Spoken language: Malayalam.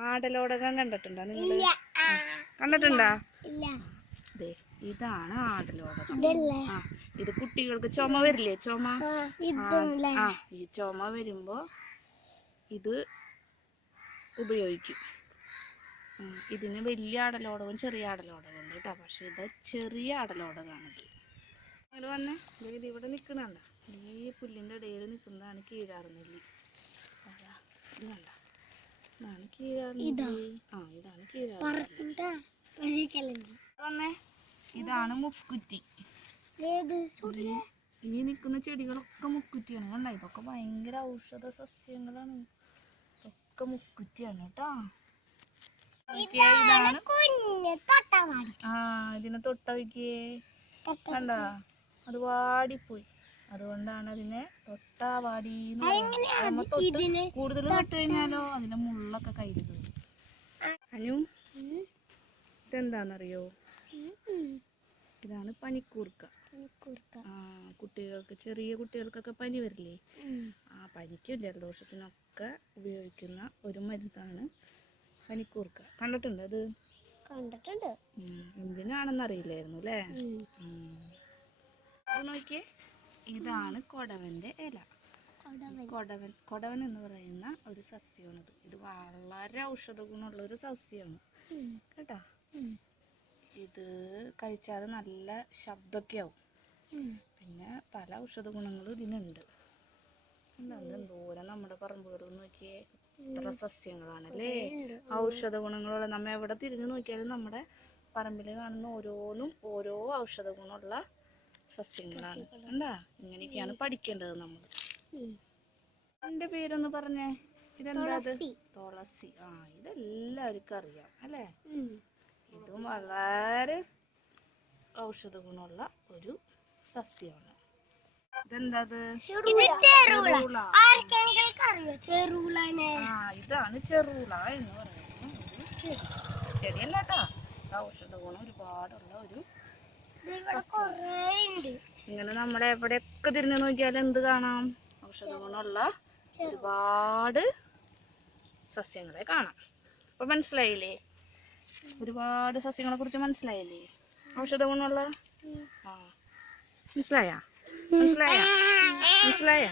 ആടലോടകം കണ്ടിട്ടുണ്ടോ നിങ്ങൾ കണ്ടിട്ടുണ്ടോ? ഇതാണ് ആടലോടകം. ആ ഇത് കുട്ടികൾക്ക് ചുമ വരില്ലേ? ചുമ? ആ, ഈ ചുമ വരുമ്പോ ഇത് ഉപയോഗിക്കും. ഇതിന് വലിയ ആടലോടകവും ചെറിയ ആടലോടകം ഉണ്ട് കേട്ടോ. പക്ഷെ ഇത് ചെറിയ ആടലോടകമാണിത് അങ്ങനെ വന്നേ. ഇത് ഇവിടെ നിൽക്കണണ്ട ഈ പുല്ലിന്റെ ഇടയിൽ നിൽക്കുന്നതാണ് കീഴാറുന്നില്ല ഇത് കണ്ട? ഇതാണ് ഇതാണ് മുക്കുറ്റി. ഇനി നിൽക്കുന്ന ചെടികളൊക്കെ മുക്കുറ്റിയാണ്. കണ്ട? ഇതൊക്കെ ഭയങ്കര ഔഷധ സസ്യങ്ങളാണ്. ഇതൊക്കെ മുക്കുറ്റിയാണ് കേട്ടോ. ഇതാണ് ആ ഇതിനെ തൊട്ട വയ്ക്കേ. കണ്ട? അത് വാടിപ്പോയി. അതുകൊണ്ടാണ് അതിനെ തൊട്ടാവാടി കൂടുതൽ തൊട്ട് കഴിഞ്ഞാലോ അതിന്റെ മുള്ളൊക്കെ കയ്യിൽ കയറും അനു ഇതെന്താണെന്നറിയോ ഇതാണ് പനിക്കൂർക്ക. ആ കുട്ടികൾക്ക് ചെറിയ കുട്ടികൾക്കൊക്കെ പനി വരില്ലേ? ആ പനിക്കും ജലദോഷത്തിനൊക്കെ ഉപയോഗിക്കുന്ന ഒരു മരുന്നാണ് പനിക്കൂർക്ക. കണ്ടിട്ടുണ്ട് അത്? കണ്ടിട്ടുണ്ട്. എന്തിനാണെന്ന് അറിയില്ലായിരുന്നു അല്ലേ. നോക്കിയേ. ഇതാണ് കൊടവന്റെ ഇല. കൊടവൻ. കൊടവൻ എന്ന് പറയുന്ന ഒരു സസ്യമാണ് ഇത് വളരെ ഔഷധ ഗുണമുള്ള ഒരു സസ്യമാണ്. കേട്ടോ? ഇത് കഴിച്ചാൽ നല്ല ശബ്ദമൊക്കെ ആവും പിന്നെ പല ഔഷധ ഗുണങ്ങളും ഇതിനുണ്ട്? എന്തോരം നമ്മുടെ പറമ്പുകളിൽ നോക്കിയേ. ഇത്ര സസ്യങ്ങളാണല്ലേ? ഔഷധ ഗുണങ്ങളുള്ള നമ്മ എവിടെ തിരിഞ്ഞു നോക്കിയാലും നമ്മുടെ പറമ്പിൽ കാണുന്ന ഓരോന്നും ഓരോ ഔഷധ ഗുണമുള്ള സസ്യങ്ങളാണ്. എന്താ ഇങ്ങനെയൊക്കെയാണ് പഠിക്കേണ്ടത് നമ്മൾ എന്റെ പേരൊന്ന് പറഞ്ഞേ? ഇതെന്താ തുളസി. ആ ഇതെല്ലാവർക്കും അറിയാം അല്ലേ? ഇതും വളരെ ഔഷധ ഗുണമുള്ള ഒരു സസ്യമാണ്. ഇതെന്താത് ആ ഇതാണ് ചെറുള എന്ന് പറയുന്നത്. ഒരു ചെടി ഔഷധ ഗുണം ഒരുപാടുള്ള ഒരു ഇവിടെ കൊറേ ഉണ്ട് ഇങ്ങനെ നമ്മളെ എവിടെയൊക്കെ തിരിഞ്ഞു നോക്കിയാൽ എന്ത് കാണാം? ഔഷധ ഗുണമുള്ള ഒരുപാട് സസ്യങ്ങളെ കാണാം. അപ്പൊ മനസ്സിലായില്ലേ? ഒരുപാട് സസ്യങ്ങളെ കുറിച്ച് മനസ്സിലായില്ലേ? ഔഷധ ഗുണമുള്ള ആ. മനസ്സിലായ? മനസ്സിലായ? മനസ്സിലായ?